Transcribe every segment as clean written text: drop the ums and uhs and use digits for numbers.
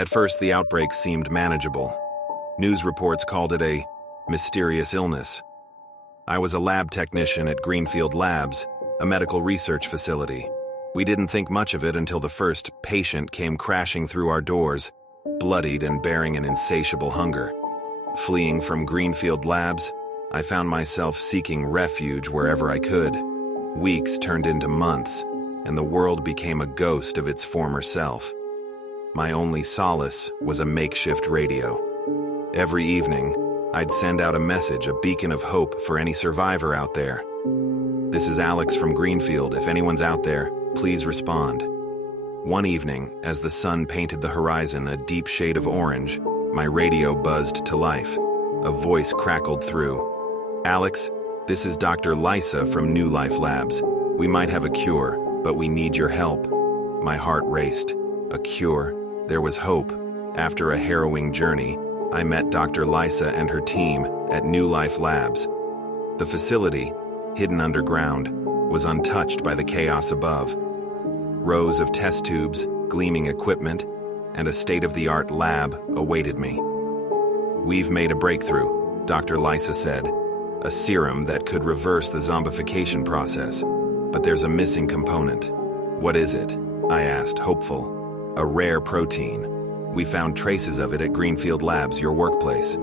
At first, the outbreak seemed manageable. News reports called it a mysterious illness. I was a lab technician at Greenfield Labs, a medical research facility. We didn't think much of it until the first patient came crashing through our doors, bloodied and bearing an insatiable hunger. Fleeing from Greenfield Labs, I found myself seeking refuge wherever I could. Weeks turned into months, and the world became a ghost of its former self. My only solace was a makeshift radio. Every evening, I'd send out a message, a beacon of hope for any survivor out there. "This is Alex from Greenfield. If anyone's out there, please respond." One evening, as the sun painted the horizon a deep shade of orange, my radio buzzed to life. A voice crackled through. "Alex, this is Dr. Lysa from New Life Labs. We might have a cure, but we need your help." My heart raced. A cure? There was hope. After a harrowing journey, I met Dr. Lysa and her team at New Life Labs. The facility, hidden underground, was untouched by the chaos above. Rows of test tubes, gleaming equipment, and a state-of-the-art lab awaited me. "We've made a breakthrough," Dr. Lysa said. "A serum that could reverse the zombification process. But there's a missing component." "What is it?" I asked, hopeful. "A rare protein. We found traces of it at Greenfield Labs, your workplace."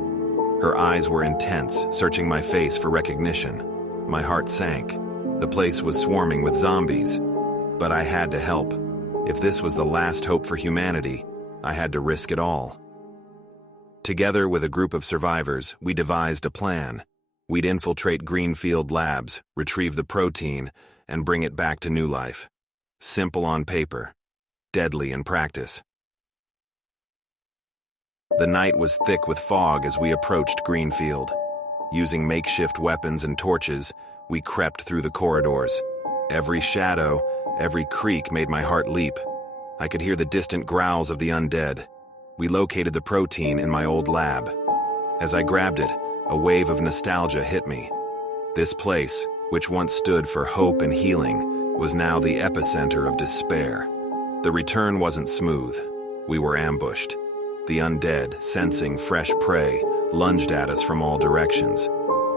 Her eyes were intense, searching my face for recognition. My heart sank. The place was swarming with zombies. But I had to help. If this was the last hope for humanity, I had to risk it all. Together with a group of survivors, we devised a plan. We'd infiltrate Greenfield Labs, retrieve the protein, and bring it back to New Life. Simple on paper, deadly in practice. The night was thick with fog as we approached Greenfield. Using makeshift weapons and torches, we crept through the corridors. Every shadow, every creak made my heart leap. I could hear the distant growls of the undead. We located the protein in my old lab. As I grabbed it, a wave of nostalgia hit me. This place, which once stood for hope and healing, was now the epicenter of despair. The return wasn't smooth. We were ambushed. The undead, sensing fresh prey, lunged at us from all directions.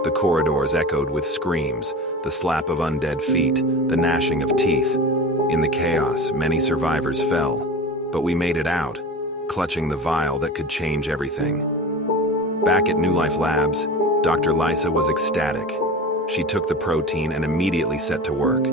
The corridors echoed with screams, the slap of undead feet, the gnashing of teeth. In the chaos, many survivors fell, but we made it out, clutching the vial that could change everything. Back at New Life Labs, Dr. Lysa was ecstatic. She took the protein and immediately set to work.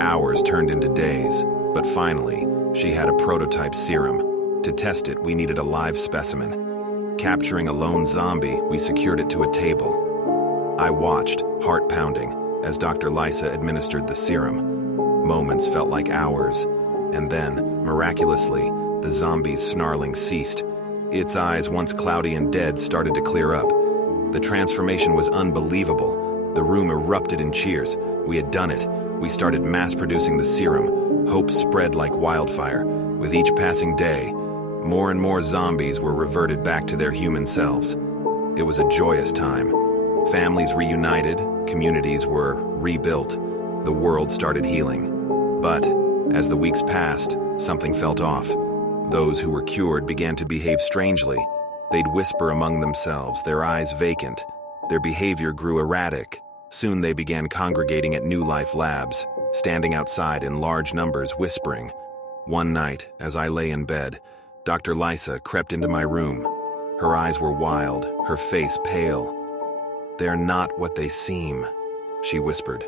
Hours turned into days, but finally, she had a prototype serum. To test it, we needed a live specimen. Capturing a lone zombie, we secured it to a table. I watched, heart pounding, as Dr. Lysa administered the serum. Moments felt like hours, and then, miraculously, the zombie's snarling ceased. Its eyes, once cloudy and dead, started to clear up. The transformation was unbelievable. The room erupted in cheers. We had done it. We started mass-producing the serum. Hope spread like wildfire. With each passing day, more and more zombies were reverted back to their human selves. It was a joyous time. Families reunited, communities were rebuilt, the world started healing. But, as the weeks passed, something felt off. Those who were cured began to behave strangely. They'd whisper among themselves, their eyes vacant. Their behavior grew erratic. Soon they began congregating at New Life Labs, standing outside in large numbers, whispering. One night, as I lay in bed, Dr. Lysa crept into my room. Her eyes were wild, her face pale. "They're not what they seem," she whispered.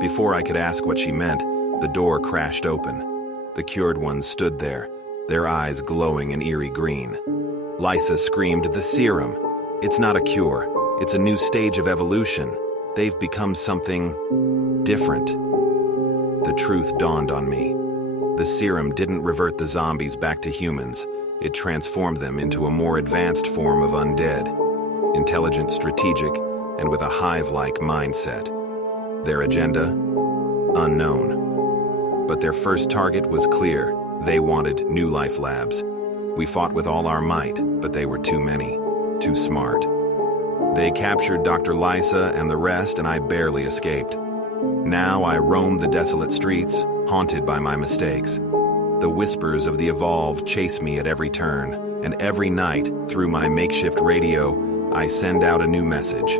Before I could ask what she meant, the door crashed open. The cured ones stood there, their eyes glowing an eerie green. Lysa screamed, "The serum! It's not a cure. It's a new stage of evolution. They've become something different." The truth dawned on me. The serum didn't revert the zombies back to humans. It transformed them into a more advanced form of undead. Intelligent, strategic, and with a hive-like mindset. Their agenda? Unknown. But their first target was clear. They wanted New Life Labs. We fought with all our might, but they were too many, too smart. They captured Dr. Lysa and the rest, and I barely escaped. Now I roamed the desolate streets, haunted by my mistakes. The whispers of the evolved chase me at every turn, and every night, through my makeshift radio, I send out a new message.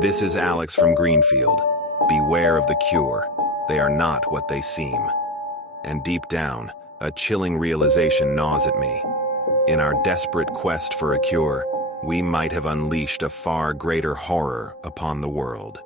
This is Alex from Greenfield. Beware of the cure. They are not what they seem. And deep down, a chilling realization gnaws at me. In our desperate quest for a cure, we might have unleashed a far greater horror upon the world.